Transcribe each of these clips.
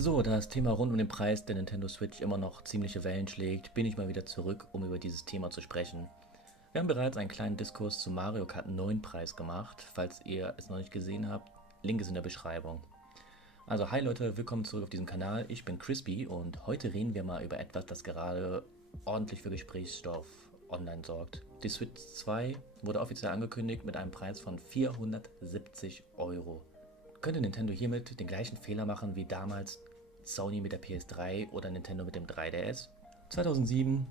So, da das Thema rund um den Preis der Nintendo Switch immer noch ziemliche Wellen schlägt, bin ich mal wieder zurück, um über dieses Thema zu sprechen. Wir haben bereits einen kleinen Diskurs zu Mario Kart 9 Preis gemacht. Falls ihr es noch nicht gesehen habt, Link ist in der Beschreibung. Also hi Leute, willkommen zurück auf diesem Kanal. Ich bin Crispy und heute reden wir mal über etwas, das gerade ordentlich für Gesprächsstoff online sorgt. Die Switch 2 wurde offiziell angekündigt mit einem Preis von 470 Euro. Könnte Nintendo hiermit den gleichen Fehler machen wie damals Sony mit der PS3 oder Nintendo mit dem 3DS? 2007,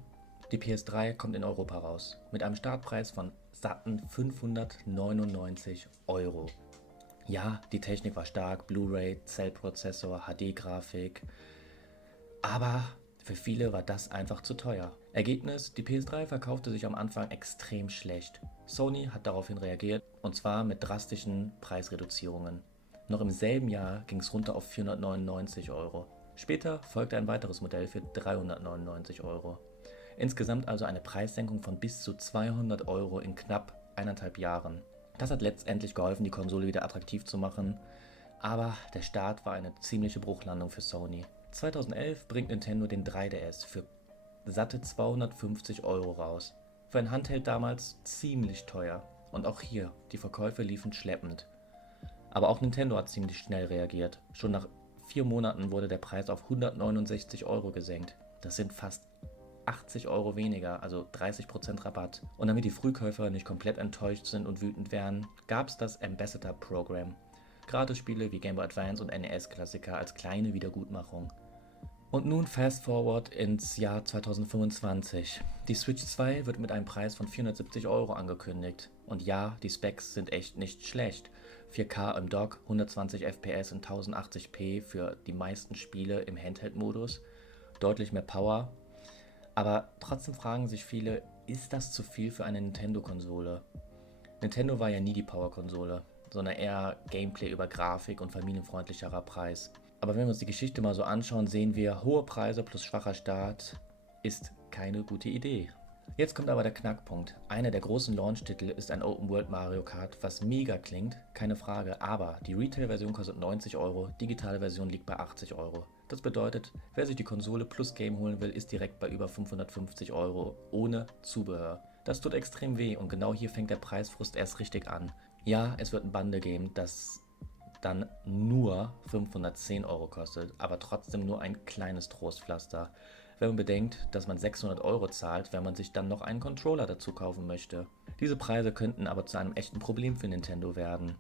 die PS3 kommt in Europa raus, mit einem Startpreis von satten 599 Euro. Ja, die Technik war stark, Blu-ray, Zellprozessor, HD-Grafik, aber für viele war das einfach zu teuer. Ergebnis, die PS3 verkaufte sich am Anfang extrem schlecht. Sony hat daraufhin reagiert, und zwar mit drastischen Preisreduzierungen. Noch im selben Jahr ging es runter auf 499 Euro. Später folgte ein weiteres Modell für 399 Euro. Insgesamt also eine Preissenkung von bis zu 200 Euro in knapp 1,5 Jahren. Das hat letztendlich geholfen, die Konsole wieder attraktiv zu machen, aber der Start war eine ziemliche Bruchlandung für Sony. 2011 bringt Nintendo den 3DS für satte 250 Euro raus. Für ein Handheld damals ziemlich teuer. Und auch hier, die Verkäufe liefen schleppend. Aber auch Nintendo hat ziemlich schnell reagiert. Schon nach 4 Monaten wurde der Preis auf 169 Euro gesenkt. Das sind fast 80 Euro weniger, also 30% Rabatt. Und damit die Frühkäufer nicht komplett enttäuscht sind und wütend werden, gab es das Ambassador Program. Gratis-Spiele wie Game Boy Advance und NES-Klassiker als kleine Wiedergutmachung. Und nun fast forward ins Jahr 2025. Die Switch 2 wird mit einem Preis von 470 Euro angekündigt. Und ja, die Specs sind echt nicht schlecht. 4K im Dock, 120 FPS in 1080p für die meisten Spiele im Handheld-Modus, deutlich mehr Power. Aber trotzdem fragen sich viele, ist das zu viel für eine Nintendo-Konsole? Nintendo war ja nie die Power-Konsole, sondern eher Gameplay über Grafik und familienfreundlicherer Preis. Aber wenn wir uns die Geschichte mal so anschauen, sehen wir, hohe Preise plus schwacher Start ist keine gute Idee. Jetzt kommt aber der Knackpunkt. Einer der großen Launch-Titel ist ein Open-World Mario Kart, was mega klingt, keine Frage, aber die Retail-Version kostet 90 Euro, digitale Version liegt bei 80 Euro. Das bedeutet, wer sich die Konsole plus Game holen will, ist direkt bei über 550 Euro ohne Zubehör. Das tut extrem weh und genau hier fängt der Preisfrust erst richtig an. Ja, es wird ein Bundle geben, das dann nur 510 Euro kostet, aber trotzdem nur ein kleines Trostpflaster. Wenn man bedenkt, dass man 600 Euro zahlt, wenn man sich dann noch einen Controller dazu kaufen möchte. Diese Preise könnten aber zu einem echten Problem für Nintendo werden.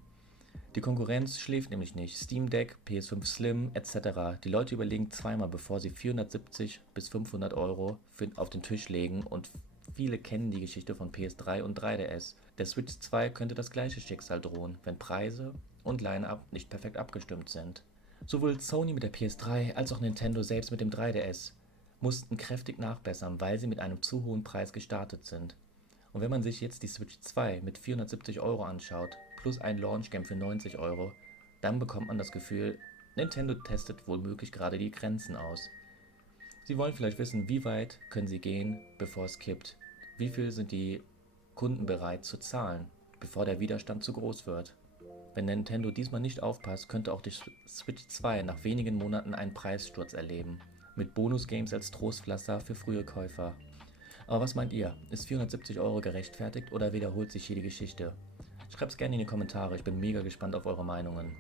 Die Konkurrenz schläft nämlich nicht. Steam Deck, PS5 Slim etc. Die Leute überlegen zweimal, bevor sie 470 bis 500 Euro auf den Tisch legen, und viele kennen die Geschichte von PS3 und 3DS. Der Switch 2 könnte das gleiche Schicksal drohen, wenn Preise und Line-Up nicht perfekt abgestimmt sind. Sowohl Sony mit der PS3 als auch Nintendo selbst mit dem 3DS mussten kräftig nachbessern, weil sie mit einem zu hohen Preis gestartet sind. Und wenn man sich jetzt die Switch 2 mit 470 Euro anschaut, plus ein Launch-Game für 90 Euro, dann bekommt man das Gefühl, Nintendo testet wohl möglich gerade die Grenzen aus. Sie wollen vielleicht wissen, wie weit können sie gehen, bevor es kippt. Wie viel sind die Kunden bereit zu zahlen, bevor der Widerstand zu groß wird. Wenn Nintendo diesmal nicht aufpasst, könnte auch die Switch 2 nach wenigen Monaten einen Preissturz erleben, mit Bonus-Games als Trostpflaster für frühe Käufer. Aber was meint ihr? Ist 470 Euro gerechtfertigt oder wiederholt sich hier die Geschichte? Schreibt's gerne in die Kommentare, ich bin mega gespannt auf eure Meinungen.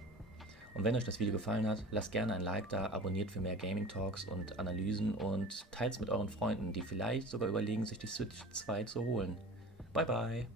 Und wenn euch das Video gefallen hat, lasst gerne ein Like da, abonniert für mehr Gaming Talks und Analysen und teilt es mit euren Freunden, die vielleicht sogar überlegen, sich die Switch 2 zu holen. Bye bye!